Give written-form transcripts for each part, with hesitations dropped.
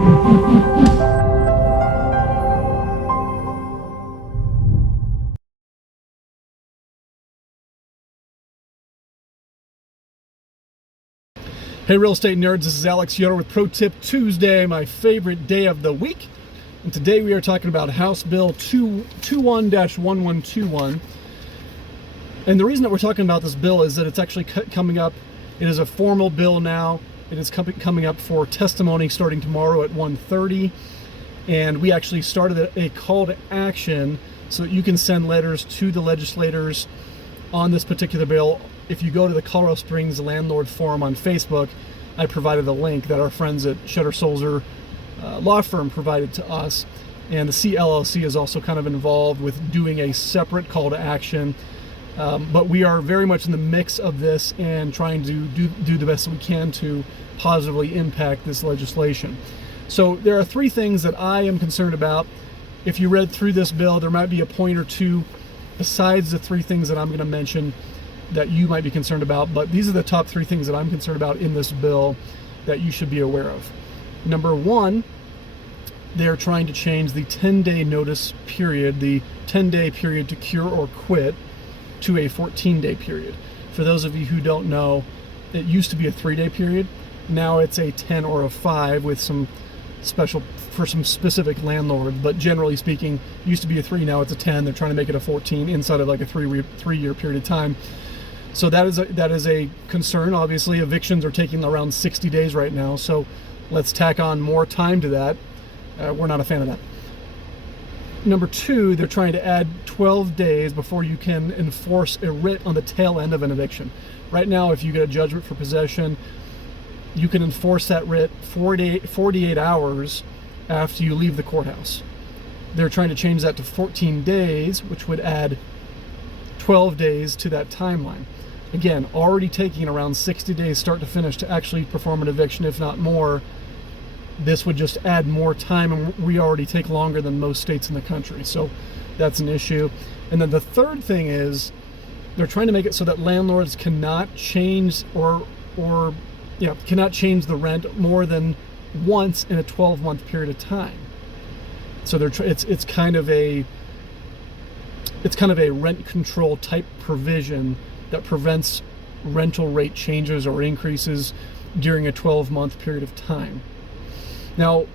Hey real estate nerds, this is Alex Yoder with Pro Tip Tuesday, my favorite day of the week. And today we are talking about House Bill 21-1121. And the reason that we're talking about this bill is that it's actually coming up. It is a formal bill now. It is coming up for testimony starting tomorrow at 1:30. And we actually started a call to action so that you can send letters to the legislators on this particular bill. If you go to the Colorado Springs Landlord Forum on Facebook, I provided a link that our friends at Shutter Sulzer law firm provided to us. And the CLLC is also kind of involved with doing a separate call to action. But we are very much in the mix of this and trying to do the best that we can to positively impact this legislation. So there are three things that I am concerned about. If you read through this bill, there might be a point or two besides the three things that I'm going to mention that you might be concerned about, but these are the top three things that I'm concerned about in this bill that you should be aware of. Number one, they're trying to change the 10-day notice period, the 10-day period to cure or quit, to a 14-day period. For those of you who don't know, it used to be a 3-day period. Now it's a 10 or a 5 with some special for some specific landlords, but generally speaking, it used to be a 3, now it's a 10. They're trying to make it a 14 inside of like a three-year period of time. So that is a concern. Obviously, evictions are taking around 60 days right now, so let's tack on more time to that. We're not a fan of that. Number two, they're trying to add 12 days before you can enforce a writ on the tail end of an eviction. Right now, if you get a judgment for possession, you can enforce that writ 48 hours after you leave the courthouse. They're trying to change that to 14 days, which would add 12 days to that timeline. Again, already taking around 60 days start to finish to actually perform an eviction, if not more. This would just add more time, and we already take longer than most states in the country. So that's an issue. And then the third thing is they're trying to make it so that landlords cannot change cannot change the rent more than once in a 12-month period of time. So it's kind of a rent control type provision that prevents rental rate changes or increases during a 12-month period of time. Now,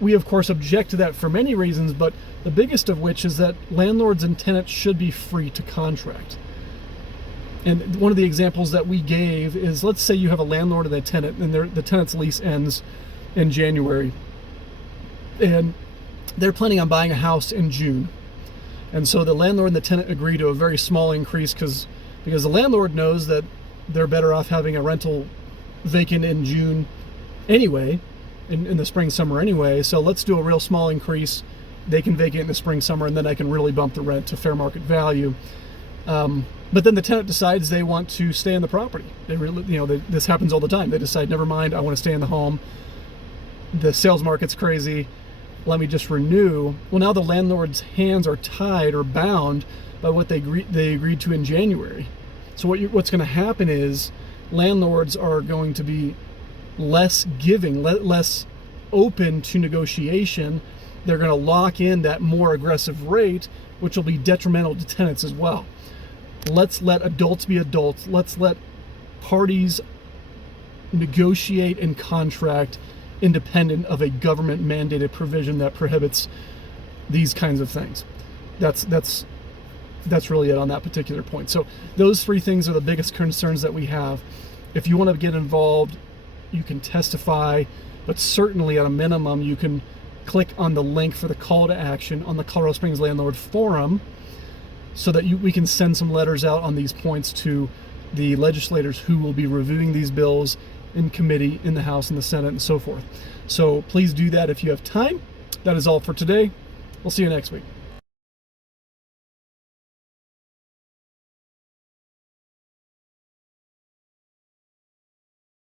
we of course object to that for many reasons, but the biggest of which is that landlords and tenants should be free to contract. And one of the examples that we gave is, let's say you have a landlord and a tenant, and the tenant's lease ends in January, and they're planning on buying a house in June. And so the landlord and the tenant agree to a very small increase because the landlord knows that they're better off having a rental vacant in June anyway, in the spring, summer anyway. So let's do a real small increase. They can vacate in the spring, summer, and then I can really bump the rent to fair market value. But then the tenant decides they want to stay in the property. This happens all the time. They decide, never mind, I want to stay in the home. The sales market's crazy. Let me just renew. Well, now the landlord's hands are tied or bound by what they agreed to in January. So what's going to happen is landlords are going to be less giving, less open to negotiation. They're going to lock in that more aggressive rate, which will be detrimental to tenants as well. Let's let adults be adults. Let's let parties negotiate and contract independent of a government mandated provision that prohibits these kinds of things. That's really it on that particular point. So those three things are the biggest concerns that we have. If you want to get involved, you can testify, but certainly at a minimum, you can click on the link for the call to action on the Colorado Springs Landlord Forum so that we can send some letters out on these points to the legislators who will be reviewing these bills in committee, in the House and the Senate, and so forth. So please do that if you have time. That is all for today. We'll see you next week.